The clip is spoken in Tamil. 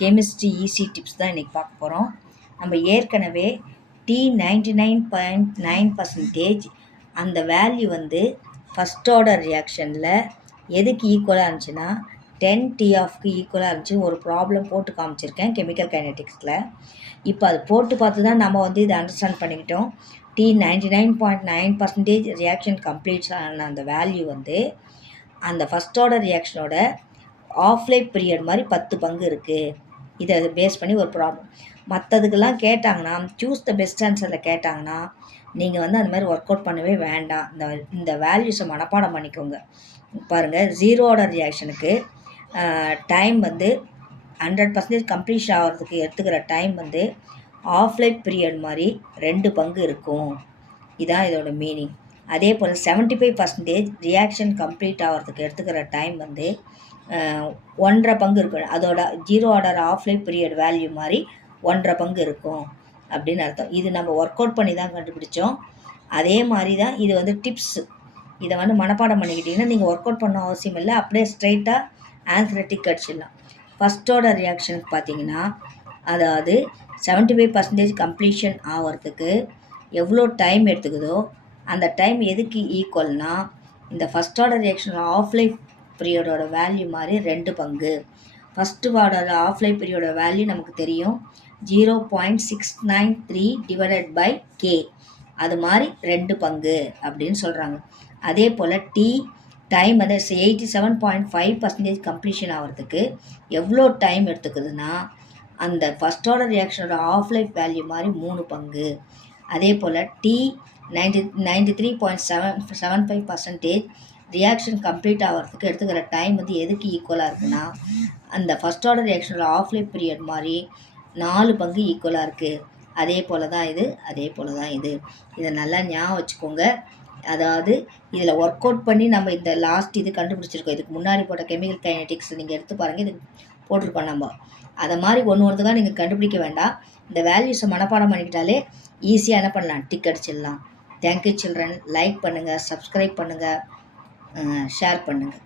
கெமிஸ்ட்ரி ஈஸி டிப்ஸ் தான் இன்றைக்கி பார்க்க போகிறோம். நம்ம ஏற்கனவே T99.9% அந்த வேல்யூ வந்து ஃபஸ்ட் ஆர்டர் ரியாக்ஷனில் எதுக்கு ஈக்குவலாக இருந்துச்சுன்னா 10T ஈக்குவலாக இருந்துச்சு. ஒரு ப்ராப்ளம் போட்டு காமிச்சிருக்கேன் கெமிக்கல் கைனடிக்ஸில். இப்போ அது போட்டு பார்த்து தான் நம்ம வந்து இதை அண்டர்ஸ்டாண்ட் பண்ணிக்கிட்டோம். T99.9% ரியாக்ஷன் கம்ப்ளீட்ஸ் ஆன அந்த வேல்யூ வந்து அந்த ஃபஸ்ட் ஆர்டர் ரியாக்ஷனோட ஆஃப் லைஃப் பீரியட் மாதிரி 10 பங்கு இருக்குது. இதை பேஸ் பண்ணி ஒரு ப்ராப்ளம். மற்றதுக்கெல்லாம் கேட்டாங்கன்னா, சூஸ் த பெஸ்ட் ஆன்சரில் கேட்டாங்கன்னா நீங்கள் வந்து அந்த மாதிரி ஒர்க் அவுட் பண்ணவே வேண்டாம். இந்த வேல்யூஸை மனப்பாடம் பண்ணிக்கோங்க. பாருங்கள், ஜீரோ ஆர்டர் ரியாக்ஷனுக்கு டைம் வந்து 100% கம்ப்ளீஷன் ஆகிறதுக்கு எடுத்துக்கிற டைம் வந்து ஆஃப் லைஃப் பீரியட் மாதிரி 2 பங்கு இருக்கும். இதான் இதோட மீனிங். அதே போல் 75% ரியாக்ஷன் கம்ப்ளீட் ஆகிறதுக்கு எடுத்துக்கிற டைம் வந்து 1.5 பங்கு இருக்கும். அதோட zero order of life period value மாதிரி 1.5 பங்கு இருக்கும் அப்படின்னு அர்த்தம். இது நம்ம ஒர்க் அவுட் பண்ணி தான் கண்டுபிடிச்சோம். அதே மாதிரி தான் இது வந்து டிப்ஸு. இதை வந்து மனப்பாடம் பண்ணிக்கிட்டிங்கன்னா நீங்கள் ஒர்க் அவுட் பண்ண அவசியம் இல்லை. அப்படியே ஸ்ட்ரைட்டாக ஆன்சரை டிக் அடிச்சிடலாம். ஃபஸ்ட் ஆர்டர் ரியாக்ஷனுக்கு பார்த்தீங்கன்னா, அதாவது 75% கம்ப்ளீஷன் ஆகிறதுக்கு எவ்வளோ டைம் எடுத்துக்குதோ அந்த டைம் எதுக்கு ஈக்குவல்னால் இந்த ஃபஸ்ட் ஆர்டர் ரியாக்ஷனோட ஆஃப் லைஃப் பீரியடோட வேல்யூ மாதிரி 2 பங்கு. ஃபஸ்ட்டு ஆர்டர் ஆஃப் லைஃப் பீரியடோட வேல்யூ நமக்கு தெரியும் 0.693 டிவைடட் பை கே. அது மாதிரி 2 பங்கு அப்படின்னு சொல்கிறாங்க. அதே போல் டைம் வந்து 87.5% கம்ப்ளீஷன் ஆகிறதுக்கு எவ்வளோ டைம் எடுத்துக்குதுன்னா அந்த ஃபஸ்ட் ஆர்டர் ரியாக்ஷனோட ஆஃப் லைஃப் வேல்யூ மாதிரி 3 பங்கு. அதே போல் 93.75% ரியாக்ஷன் கம்ப்ளீட் ஆகிறதுக்கு எடுத்துக்கிற டைம் வந்து எதுக்கு ஈக்குவலாக இருக்குன்னா அந்த ஃபஸ்ட் ஆர்டர் ரியாக்ஷனோட ஆஃப் லைஃப் பீரியட் மாதிரி 4 பங்கு ஈக்குவலாக இருக்குது. அதே போல் தான் இது. இதை நல்லா ஞாபகம் வச்சுக்கோங்க. அதாவது இதில் ஒர்க் அவுட் பண்ணி நம்ம இந்த லாஸ்ட் இது கண்டுபிடிச்சிருக்கோம். இதுக்கு முன்னாடி போட்ட கெமிக்கல் கைனடிக்ஸ் நீங்கள் எடுத்து பாருங்கள். இதுக்கு போட்டிருக்கோம் நம்ம. அதை மாதிரி ஒன்றுக்காக நீங்கள் கண்டுபிடிக்க வேண்டாம். இந்த வேல்யூஸை மனப்பாடம் பண்ணிக்கிட்டாலே ஈஸியாக என்ன பண்ணலாம், டிக் அடிச்சிடலாம். Thank you children. லைக் பண்ணுங்கள், சப்ஸ்கிரைப் பண்ணுங்கள், ஷேர் பண்ணுங்கள்.